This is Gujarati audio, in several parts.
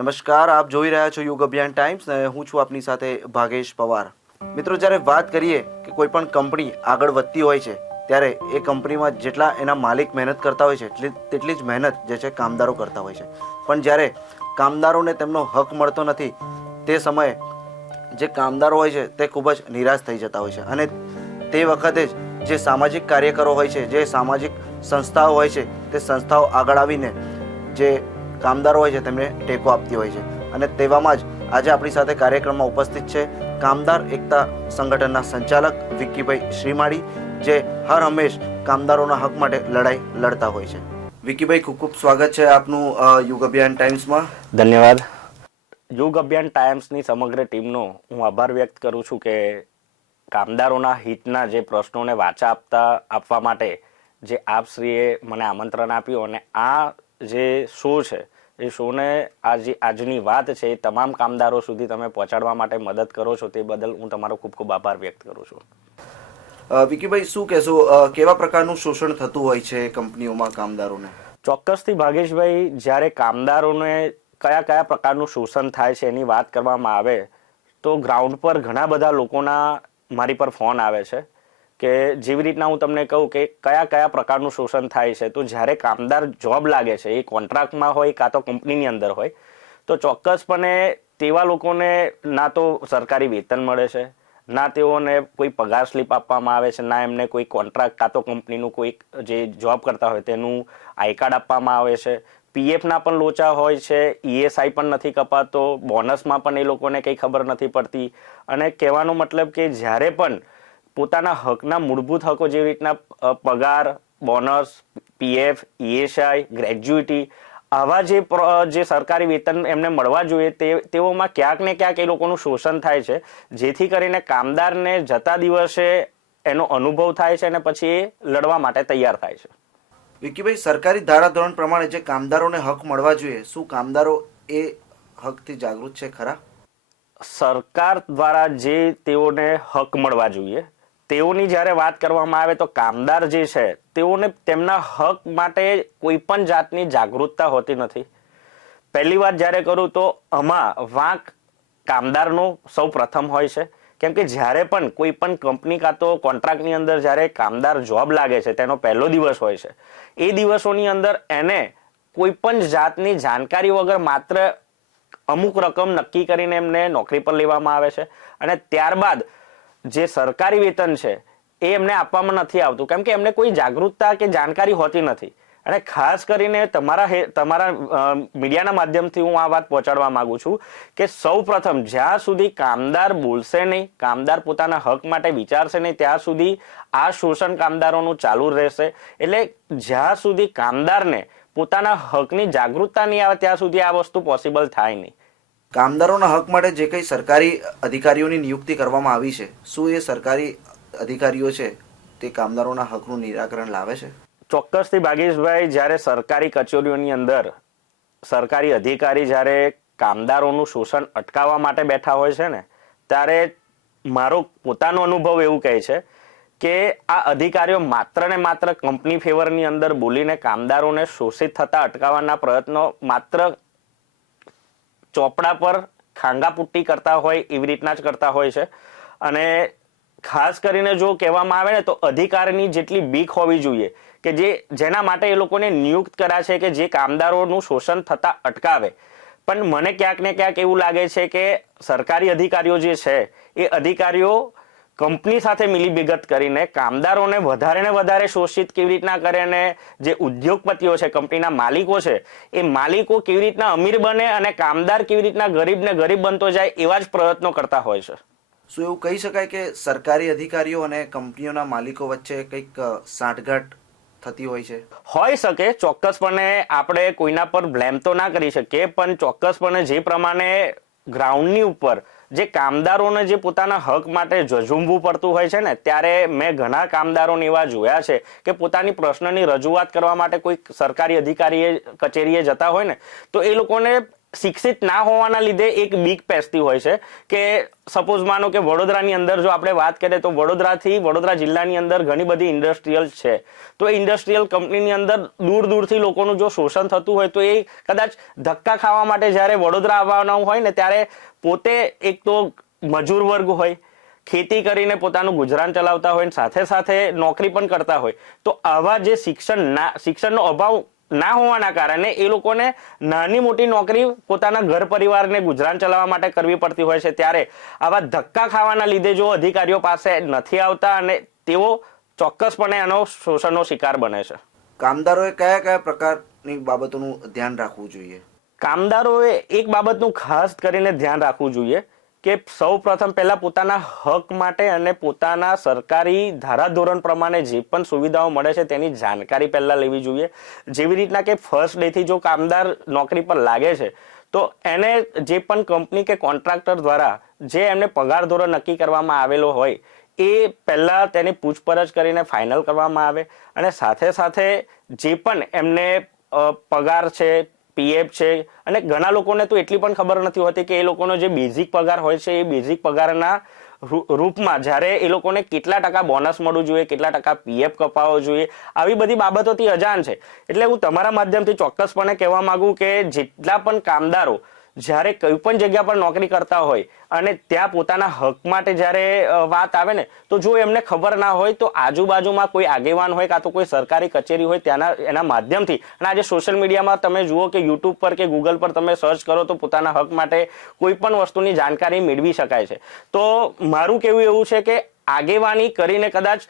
નમસ્કાર, આપ જોઈ રહ્યા છો યુગ અભિયાન ટાઈમ્સ હું છું આપની સાથે ભાગેશ પવાર. મિત્રો, જ્યારે વાત કરીએ કે કોઈ પણ કંપની આગળ વધતી હોય છે, ત્યારે એ કંપનીમાં જેટલા એના માલિક મહેનત કરતા હોય છે, એટલી તેટલી જ મહેનત જે છે કામદારો કરતા હોય છે. પણ જ્યારે કામદારોને તેમનો હક મળતો નથી, તે સમયે જે કામદારો હોય છે, તે ખૂબ જ નિરાશ થઈ જતા હોય છે. અને તે વખતે જ જે સામાજિક કાર્યકરો હોય છે, જે સામાજિક સંસ્થાઓ હોય છે, તે સંસ્થાઓ આગળ આવીને જે કામદારો હોય છે, તેમને ટેકો આપતી હોય છે. અને તેવામાં જ આજે આપણી સાથે કાર્યક્રમમાં ઉપસ્થિત છે કામદાર એકતા સંગઠનના સંચાલક વિક્કીભાઈ શ્રીમાળી, જે હર હંમેશ કામદારોના હક માટે લડાઈ લડતા હોય છે. વિક્કીભાઈ, ખૂબ ખૂબ સ્વાગત છે આપનું યુગ અભિયાન ટાઈમ્સમાં. ધન્યવાદ. યુગ અભિયાન ટાઈમ્સની સમગ્ર ટીમનો હું આભાર વ્યક્ત કરું છું કે કામદારોના હિતના જે પ્રશ્નોને વાચા આપતા, આપવા માટે જે આપશ્રીએ મને આમંત્રણ આપ્યું અને આ જે શો છે એ શોને આજે આજની વાત છે એ તમામ કામદારો સુધી તમે પહોંચાડવા માટે મદદ કરો છો તે બદલ હું તમારો ખૂબ ખૂબ આભાર વ્યક્ત કરું છું. વિકીભાઈ શું કહેશો? કેવા પ્રકારનું શોષણ થતું હોય છે કંપનીઓમાં કામદારોને? ચોક્કસથી ભાગેશભાઈ જ્યારે કામદારોને કયા કયા પ્રકારનું શોષણ થાય છે એની વાત કરવામાં આવે તો ગ્રાઉન્ડ પર ઘણા બધા લોકોના મારી પર ફોન આવે છે. કે જેવી રીતના હું તમને કહું કે કયા કયા પ્રકારનું શોષણ થાય છે, તો જ્યારે કામદાર જોબ લાગે છે, એ કોન્ટ્રાક્ટમાં હોય કાં તો કંપનીની અંદર હોય, તો ચોક્કસપણે તેવા લોકોને ના તો સરકારી વેતન મળે છે, ના તેઓને કોઈ પગાર સ્લીપ આપવામાં આવે છે, ના એમને કોઈ કોન્ટ્રાક્ટ કાં તો કંપનીનું કોઈ જે જોબ કરતા હોય તેનું આઈ કાર્ડ આપવામાં આવે છે. પીએફના પણ લોચા હોય છે ઈએસઆઈ પણ નથી કપાતો બોનસમાં પણ એ લોકોને કંઈ ખબર નથી પડતી. અને કહેવાનો મતલબ કે જ્યારે પણ પોતાના હકના મૂળભૂત હકો જેવી રીતના પગાર બોનસ પીએફ ઈએસઆઈ ગ્રેજ્યુટી આવા જે જે સરકારી વેતન એમને મળવા જોઈએ તે તેઓમાં ક્યાંક ને ક્યાંક એ લોકોનું શોષણ થાય છે. જેથી કરીને કામદારને જતા દિવસે એનો અનુભવ થાય છે અને પછી એ લડવા માટે તૈયાર થાય છે. વિકીભાઈ સરકારી ધારાધોરણ પ્રમાણે જે કામદારોને હક મળવા જોઈએ શું કામદારો એ હકથી જાગૃત છે ખરા? સરકાર દ્વારા જે તેઓને હક મળવા જોઈએ તેઓની જ્યારે વાત કરવામાં આવે તો કામદાર જે છે, તેઓને તેમના હક માટે કોઈ પણ જાતની જાગૃતતા હોતી નથી. પહેલી વાત જ્યારે કરું તો આમાં વાંક કામદારનો સૌ પ્રથમ હોય છે. કેમ કે જ્યારે પણ કોઈ પણ કંપની કાં તો કોન્ટ્રાક્ટની અંદર જ્યારે કામદાર જોબ લાગે છે, તેનો પહેલો દિવસ હોય છે. એ દિવસોની અંદર એને કોઈ પણ જાતની જાણકારી વગર માત્ર અમુક રકમ નક્કી કરીને એમને નોકરી પર લેવામાં આવે છે. અને ત્યારબાદ જે સરકારી વેતન છે, એ એમને આપવામાં નથી આવતું. કેમ કે એમને કોઈ જાગૃતતા કે જાણકારી હોતી નથી. અને ખાસ કરીને તમારા હે- તમારા મીડિયાના માધ્યમથી હું આ વાત પહોંચાડવા માંગુ છું કે સૌ પ્રથમ જ્યાં સુધી કામદાર બોલશે નહીં, કામદાર પોતાના હક માટે વિચારશે નહીં, ત્યાં સુધી આ શોષણ કામદારોનું ચાલુ રહેશે. એટલે જ્યાં સુધી કામદારને પોતાના હકની જાગૃતતા નહીં આવે, ત્યાં સુધી આ વસ્તુ પોસિબલ થાય નહીં. કામદારોના હક માટે જે કંઈ સરકારી અધિકારીઓની નિયુક્તિ કરવામાં આવી છે, શું એ સરકારી અધિકારીઓ છે તે કામદારોના હકનું નિરાકરણ લાવે છે? ચોક્કસથી ભાગેશભાઈ જ્યારે સરકારી કચેરીઓની અંદર સરકારી અધિકારી જ્યારે કામદારોનું શોષણ અટકાવવા માટે બેઠા હોય છે ને, ત્યારે મારો પોતાનો અનુભવ એવું કહે છે કે આ અધિકારીઓ માત્ર ને માત્ર કંપની ફેવરની અંદર બોલીને કામદારોને શોષિત થતા અટકાવવાના પ્રયત્નો માત્ર ચોપડા પર ખાંગા પુટ્ટી કરતા હોય, એવી રીતના જ કરતા હોય છે. અને ખાસ કરીને જો કહેવામાં આવે ને, તો અધિકારની જેટલી બીક હોવી જોઈએ કે જે જેના માટે એ લોકોને નિયુક્ત કર્યા છે કે જે કામદારોનું શોષણ થતા અટકાવે. પણ મને ક્યાંક ને ક્યાંક એવું લાગે છે કે સરકારી અધિકારીઓ જે છે, એ અધિકારીઓ કંપની સાથે મિલીભગત કરીને કામદારોને વધારે ને વધારે શોષિત કેવી રીતના કરે અને જે ઉદ્યોગપતિઓ છે કંપનીના માલિકો છે એ માલિકો કેવી રીતના અમીર બને અને કામદાર કેવી રીતના ગરીબ ને ગરીબ બનતો જાય એવા જ પ્રયત્નો કરતા હોય છે. શું એવું કહી શકાય કે સરકારી અધિકારીઓ અને કંપનીઓના માલિકો વચ્ચે કંઈક સાંઠગાંઠ થતી હોય છે? હોઈ શકે ચોક્કસપણે આપણે કોઈના પર બ્લેમ તો ના કરી શકીએ પણ ચોક્કસપણે જે પ્રમાણે ગ્રાઉન્ડની ઉપર જે કામદારોને જે પોતાના હક માટે ઝઝુંબવું પડતું હોય છે ને, ત્યારે મેં ઘણા કામદારોને એવા જોયા છે કે પોતાની પ્રશ્નની રજૂઆત કરવા માટે કોઈ સરકારી અધિકારીએ, કચેરીએ જતા હોય ને, તો એ લોકોને શિક્ષિત ના હોવાના લીધે એક બીક પેસતી હોય છે કે સપોઝ માનો કે વડોદરાની અંદર જો આપણે વાત કરીએ તો વડોદરાથી વડોદરા જિલ્લાની અંદર ઘણી બધી ઇન્ડસ્ટ્રીયલ છે. તો એ ઇન્ડસ્ટ્રીયલ કંપનીની અંદર દૂર દૂરથી લોકોનું જો શોષણ થતું હોય તો એ કદાચ ધક્કા ખાવા માટે જ્યારે વડોદરા આવવાનું હોય ને ત્યારે પોતે એક તો મજૂર વર્ગ હોય, ખેતી કરીને પોતાનું ગુજરાન ચલાવતા હોય સાથે સાથે નોકરી પણ કરતા હોય. તો આવા જે શિક્ષણ ના શિક્ષણનો અભાવ ના હોવાના કારણે એ લોકોને નાની મોટી નોકરી પોતાના ઘર પરિવારને ગુજરાન ચલાવવા માટે કરવી પડતી હોય છે. ત્યારે આવા ધક્કા ખાવાના લીધે જો અધિકારીઓ પાસે નથી આવતા અને તેઓ ચોક્કસપણે એનો શોષણનો શિકાર બને છે. કામદારોએ કયા કયા પ્રકારની બાબતોનું ધ્યાન રાખવું જોઈએ? કામદારોએ એક બાબતનું ખાસ કરીને ધ્યાન રાખવું જોઈએ કે સૌ પ્રથમ પહેલા પોતાના હક માટે અને પોતાના સરકારી ધારાધોરણ પ્રમાણે જે પણ સુવિધાઓ મળે છે તેની જાણકારી પહેલા લેવી જોઈએ. જેવી રીતના કે ફર્સ્ટ ડેથી જો કામદાર નોકરી પર લાગે છે, તો એને જે પણ કંપની કે કોન્ટ્રાક્ટર દ્વારા જે એમને પગાર ધોરણ નક્કી કરવામાં આવેલો હોય, એ પહેલાં તેની પૂછપરછ કરીને ફાઇનલ કરવામાં આવે. અને સાથે સાથે જે પણ એમને પગાર છે પીએફ છે. અને ઘણા લોકોને તો એટલી પણ ખબર નથી હોતી કે એ લોકોનો જે બેઝિક પગાર હોય છે, એ બેઝિક પગારના રૂપમાં જ્યારે એ લોકોને કેટલા ટકા બોનસ મળવું જોઈએ, કેટલા ટકા પીએફ કપાવવો જોઈએ, આવી બધી બાબતોથી અજાણ છે. એટલે હું તમારા માધ્યમથી ચોક્કસપણે કહેવા માંગુ કે જેટલા પણ કામદારો જ્યારે કોઈ પણ જગ્યા પર નોકરી કરતા હોય અને ત્યાં પોતાના હક માટે જ્યારે વાત આવે ને, તો જો એમને ખબર ના હોય તો આજુબાજુમાં કોઈ આગેવાન હોય કાં તો કોઈ સરકારી કચેરી હોય ત્યાંના, એના માધ્યમથી. અને આજે સોશિયલ મીડિયામાં તમે જુઓ કે યુટ્યુબ પર કે ગૂગલ પર તમે સર્ચ કરો તો પોતાના હક માટે કોઈ પણ વસ્તુની જાણકારી મેળવી શકાય છે. તો મારું કેવું એવું છે કે આગેવાની કરીને કદાચ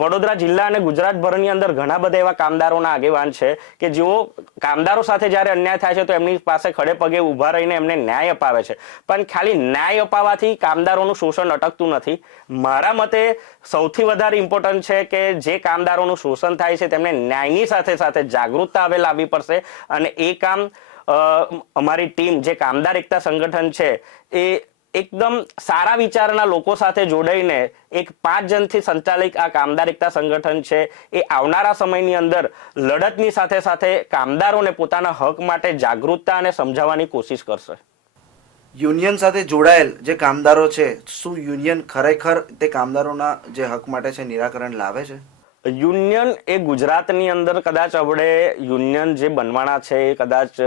વડોદરા જિલ્લા અને ગુજરાતભરની અંદર ઘણા બધા એવા કામદારોના આગેવાન છે કે જેઓ કામદારો સાથે જ્યારે અન્યાય થાય છે તો એમની પાસે ખડે પગે ઊભા રહીને એમને ન્યાય અપાવે છે. પણ ખાલી ન્યાય અપાવવાથી કામદારોનું શોષણ અટકતું નથી. મારા મતે સૌથી વધારે ઇમ્પોર્ટન્ટ છે કે જે કામદારોનું શોષણ થાય છે તેમને ન્યાયની સાથે સાથે જાગૃતતા હવે લાવવી પડશે અને એ કામ અમારી ટીમ, જે કામદાર એકતા સંગઠન છે, એ એકદમ સારા વિચારના લોકો સાથે જોડાઈને એક પાંચ જણથી સંચાલિત આ કામદાર એકતા સંગઠન છે. એ આવનારા સમયની અંદર લડતની સાથે સાથે કામદારોને પોતાના હક માટે જાગૃતતા અને સમજાવવાની કોશિશ કરશે. યુનિયન સાથે જોડાયેલ જે કામદારો છે શું યુનિયન ખરેખર તે કામદારોના જે હક માટે છે નિરાકરણ લાવે છે? યુનિયન એ ગુજરાતની અંદર કદાચ આપણે યુનિયન જે બનવાના છે એ કદાચ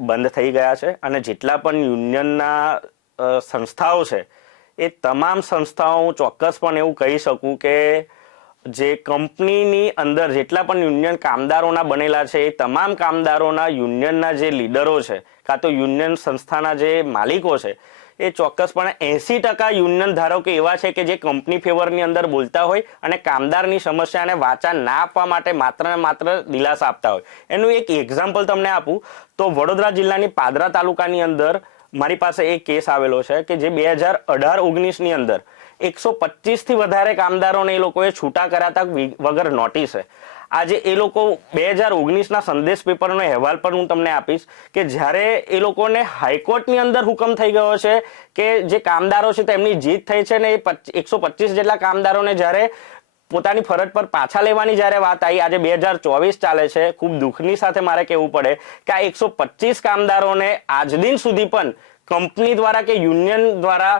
બંધ થઈ ગયા છે અને જેટલા પણ યુનિયનના સંસ્થાઓ છે, એ તમામ સંસ્થાઓ હું ચોક્કસપણે એવું કહી શકું કે જે કંપનીની અંદર જેટલા પણ યુનિયન કામદારોના બનેલા છે, એ તમામ કામદારોના યુનિયનના જે લીડરો છે, કાં તો યુનિયન સંસ્થાના જે માલિકો છે, એ ચોક્કસપણે એંસી ટકા યુનિયન ધારકો એવા છે કે જે કંપની ફેવરની અંદર બોલતા હોય અને કામદારની સમસ્યાને વાચા ના આપવા માટે માત્ર ને માત્ર દિલાસા આપતા હોય. એનું એક એક્ઝામ્પલ તમને આપું. તો વડોદરા જિલ્લાની પાદરા તાલુકાની અંદર મારી પાસે એક કેસ આવેલો છે કે જે બે હજાર અઢાર ઓગણીસની અંદર એકસો થી વધારે કામદારોને એ લોકોએ છૂટા કરાતા વગર નોટિસે આજે એ લોકો બે હજાર ઓગણીસના સંદેશ પેપરનો અહેવાલ પણ હું તમને આપીશ કે જ્યારે એ લોકોને હાઈકોર્ટની અંદર હુકમ થઈ ગયો છે કે જે કામદારો છે તેમની જીત થઈ છે ને એ એકસો પચીસ જેટલા કામદારોને જ્યારે પોતાની ફરજ પર પાછા લેવાની જ્યારે વાત આવી, આજે બે હજાર ચોવીસ ચાલે છે, ખૂબ દુઃખની સાથે મારે કહેવું પડે કે આ એકસો પચીસ કામદારોને આજ દિન સુધી પણ કંપની દ્વારા કે યુનિયન દ્વારા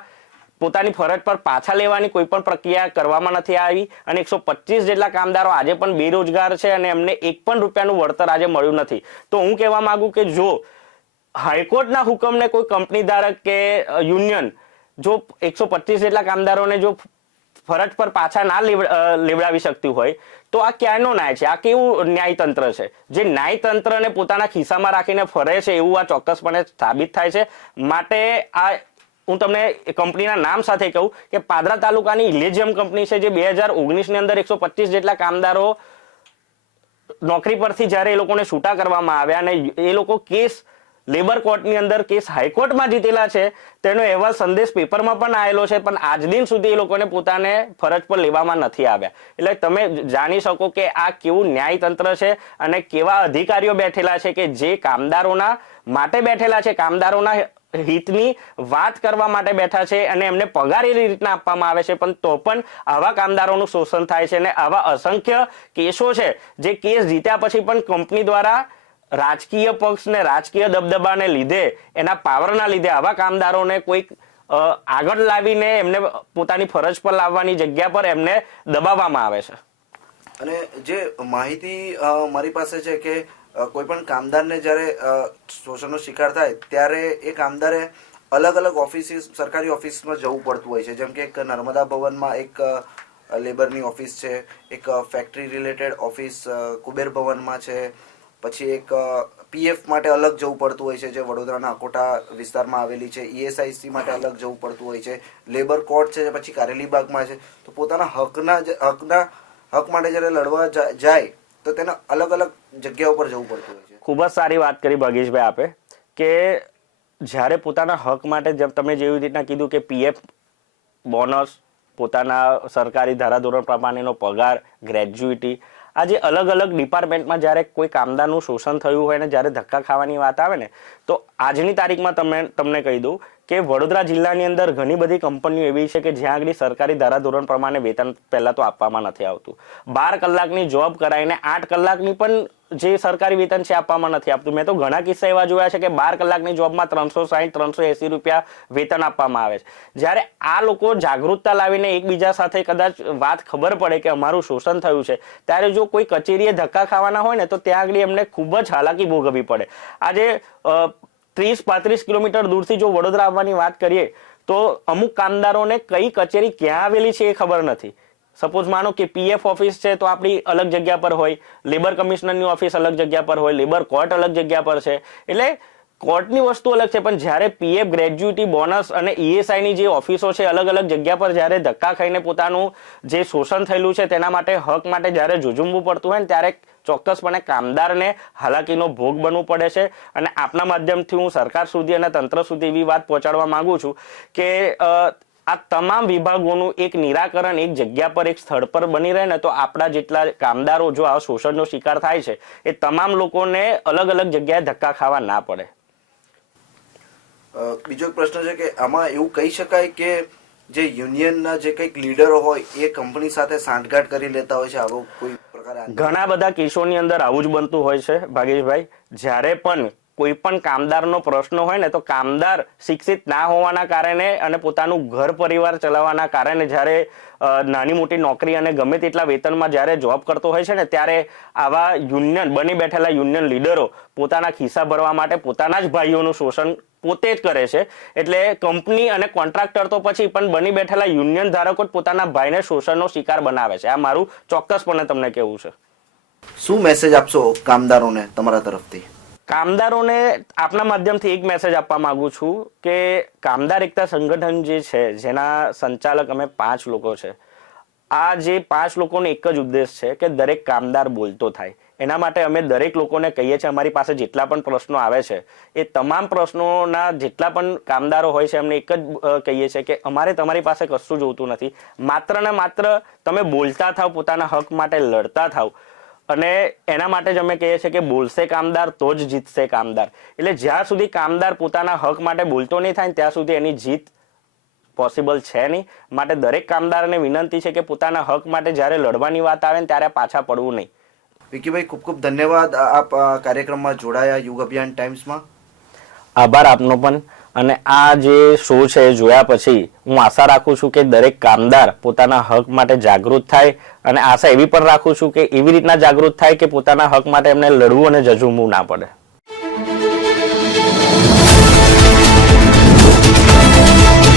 પોતાની ફરજ પર પાછા લેવાની કોઈ પણ પ્રક્રિયા કરવામાં નથી આવી અને એકસો પચીસ જેટલા કામદારો આજે પણ બેરોજગાર છે અને એમને એક પણ રૂપિયાનું વળતર આજે મળ્યું નથી. તો હું કહેવા માંગુ કે જો હાઈકોર્ટના હુકમને કોઈ કંપની ધારક કે યુનિયન જો એકસો પચીસ જેટલા કામદારોને જો ફરજ પર પાછા ના લેવડાવી શકતી હોય, તો આ ક્યાંનો ન્યાય છે? આ કેવું ન્યાયતંત્ર છે? જે ન્યાયતંત્રને પોતાના ખિસ્સામાં રાખીને ફરે છે એવું આ ચોક્કસપણે સાબિત થાય છે. માટે આ, હું તમને કંપનીના નામ સાથે કહું કે પાદરા તાલુકાની ઇલેજિયમ કંપની છે જે બે હજાર ઓગણીસની અંદર એકસો પચીસ જેટલા કામદારો નોકરી પરથી જ્યારે એ લોકોને છૂટા કરવામાં આવ્યા અને એ લોકો કેસ લેબર કોર્ટની અંદર કેસ હાઈકોર્ટમાં જીતેલા છે. તેનો અહેવાલ સંદેશ પેપરમાં પણ આવેલો છે, પણ આજ દિન સુધી એ લોકોને પોતાને ફરજ પર લેવામાં નથી આવ્યા. એટલે તમે જાણી શકો કે આ કેવું ન્યાયતંત્ર છે અને કેવા અધિકારીઓ બેઠેલા છે કે જે કામદારોના માટે બેઠેલા છે, કામદારોના હિતની વાત કરવા માટે બેઠા છે અને એમને પગાર એવી રીતના આપવામાં આવે છે, પણ તો પણ આવા કામદારોનું શોષણ થાય છે અને આવા અસંખ્ય કેસો છે. જે કેસ જીત્યા પછી પણ કંપની દ્વારા રાજકીય પક્ષને રાજકીય દબદબાને લીધે, એના પાવરના લીધે આવા કામદારોને કોઈક આગળ લાવીને એમને પોતાની ફરજ પર લાવવાની જગ્યા પર એમને દબાવવામાં આવે છે. અને જે માહિતી મારી પાસે છે કે કોઈ પણ કામદારને જ્યારે શોષણનો શિકાર થાય, ત્યારે એ કામદારે અલગ અલગ ઓફિસીસ, સરકારી ઓફિસમાં જવું પડતું હોય છે. જેમ કે એક નર્મદા ભવનમાં એક લેબરની ઓફિસ છે, એક ફેક્ટરી રિલેટેડ ઓફિસ કુબેર ભવનમાં છે પછી એક પીએફ માટે અલગ જવું પડતું હોય છે, જે વડોદરાના અકોટા વિસ્તારમાં આવેલી છે. ઈએસઆઈસી માટે અલગ જવું પડતું હોય છે. લેબર કોર્ટ છે, પછી કારેલી બાગમાં છે. તો પોતાના હકના હકના, હક માટે જ્યારે લડવા જાય, તો તેને અલગ અલગ જગ્યાઓ ઉપર જવું પડતું હોય છે. ખૂબ જ સારી વાત કરી ભાગેશભાઈ આપે, કે જ્યારે પોતાના હક માટે જેમ તમે જેવી રીતના કીધું કે પીએફ બોનસ પોતાના સરકારી ધારાધોરણ પ્રમાણેનો પગાર ગ્રેજ્યુઇટી આ જે અલગ અલગ ડિપાર્ટમેન્ટમાં જ્યારે કોઈ કામદારનું શોષણ થયું હોય ને જ્યારે ધક્કા ખાવાની વાત આવે ને તો આજની તારીખમાં તમે તમને કહી દઉં કે વડોદરા જિલ્લાની અંદર ઘણી બધી કંપનીઓ એવી છે કે જ્યાં આગળ સરકારી ધારાધોરણ પ્રમાણે વેતન પહેલાં તો આપવામાં નથી આવતું. બાર કલાકની જોબ કરાવીને આઠ કલાકની પણ જે સરકારી વેતન છે આપવામાં નથી આપતું. મેં તો ઘણા કિસ્સા એવા જોયા છે કે બાર કલાકની જોબમાં ત્રણસો સાહીઠ, ત્રણસો એસી રૂપિયા વેતન આપવામાં આવે છે. જ્યારે આ લોકો જાગૃતતા લાવીને એકબીજા સાથે કદાચ વાત ખબર પડે કે અમારું શોષણ થયું છે, ત્યારે જો કોઈ કચેરીએ ધક્કા ખાવાના હોય ને તો ત્યાં આગળ એમને ખૂબ જ હાલાકી ભોગવવી પડે. આજે ત્રીસ પાંત્રીસ કિલોમીટર દૂરથી જો વડોદરા આવવાની વાત કરીએ, તો અમુક કામદારોને કઈ કચેરી ક્યાં આવેલી છે એ ખબર નથી. સપોઝ માનો કે પીએફ ઓફિસ છે તો આપણી અલગ જગ્યા પર હોય લેબર કમિશનરની ઓફિસ અલગ જગ્યા પર હોય લેબર કોર્ટ અલગ જગ્યા પર છે. એટલે કોર્ટની વસ્તુ અલગ છે, પણ જ્યારે પીએફ ગ્રેજ્યુટી, બોનસ અને ઈએસઆઈની જે ઓફિસો છે, અલગ અલગ જગ્યા પર જ્યારે ધક્કા ખાઈને પોતાનું જે શોષણ થયેલું છે, તેના માટે, હક માટે જ્યારે ઝુઝુમવું પડતું હોય ને, ત્યારે ચોક્કસપણે કામદારને હાલાકીનો ભોગ બનવું પડે છે. અને આપના માધ્યમથી હું સરકાર સુધી અને તંત્ર સુધી એવી વાત પહોંચાડવા માંગુ છું કે આ તમામ વિભાગોનું એક નિરાકરણ એક જગ્યા પર, એક સ્થળ પર બની રહે ને, તો આપણા જેટલા કામદારો જો આ શોષણનો શિકાર થાય છે, એ તમામ લોકોને અલગ અલગ જગ્યાએ ધક્કા ખાવા ના પડે. બીજો એક પ્રશ્ન છે કે આમાં એવું કહી શકાય કે જે યુનિયનના જે કંઈક લીડરો હોય એ કંપની સાથે સાંઠગાંઠ કરી લેતા હોય છે? આવો કોઈ પ્રકારે ઘણા બધા કેસોની અંદર આવું જ બનતું હોય છે, ભાગેશભાઈ. જ્યારે પણ કોઈ પણ કામદારનો પ્રશ્ન હોય ને, તો કામદાર શિક્ષિત ના હોવાના કારણે અને પોતાનું ઘર પરિવાર ચલાવવાના કારણે જ્યારે નાની મોટી નોકરી અને ગમે તેટલા વેતનમાં જ્યારે જોબ કરતો હોય છે ને, ત્યારે આવા યુનિયન, બની બેઠેલા યુનિયન લીડરો પોતાના ખિસ્સા ભરવા માટે પોતાના જ ભાઈઓનું શોષણ પોતે જ કરે છે. એટલે કંપની અને કોન્ટ્રાક્ટર તો પછી પણ બની બેઠેલા યુનિયન ધારકો જ પોતાના ભાઈને શોષણનો શિકાર બનાવે છે. આ મારું ચોક્કસપણે તમને કહેવું છે. શું મેસેજ આપશો કામદારોને તમારા તરફથી? કામદારોને આપના માધ્યમથી એક મેસેજ આપવા માંગુ છું કે કામદાર એકતા સંગઠન જે છે જેના સંચાલક અમે પાંચ લોકો છે. આ જે પાંચ લોકોનો એક જ ઉદ્દેશ છે કે દરેક કામદાર બોલતો થાય. એના માટે અમે દરેક લોકોને કહીએ છીએ, અમારી પાસે જેટલા પણ પ્રશ્નો આવે છે, એ તમામ પ્રશ્નોના જેટલા પણ કામદારો હોય છે, એમને એક જ કહીએ છીએ કે અમારે તમારી પાસે કશું જોતું નથી. માત્ર ને માત્ર તમે બોલતા થાવ, પોતાના હક માટે લડતા થાવ, અને એના માટે જ અમે કહીએ છીએ કે બોલશે કામદાર, તો જ જીતશે કામદાર. એટલે જ્યાં સુધી કામદાર પોતાના હક માટે બોલતો નહીં થાય ત્યાં સુધી એની જીત પોસિબલ છે નહીં. માટે દરેક કામદારને વિનંતી છે કે પોતાના હક માટે જ્યારે લડવાની વાત આવે ને ત્યારે પાછા પડવું નહીં. વિકીભાઈ ખૂબ ખૂબ ધન્યવાદ આપ કાર્યક્રમમાં જોડાયા યુગ અભિયાન ટાઈમ્સમાં. આભાર આપનો પણ. અને આ જે શો છે એ જોયા પછી હું આશા રાખું છું કે દરેક કામદાર પોતાના હક માટે જાગૃત થાય અને આશા એવી પણ રાખું છું કે એવી રીતના જાગૃત થાય કે પોતાના હક માટે એમને લડવું અને જજુમવું ના પડે.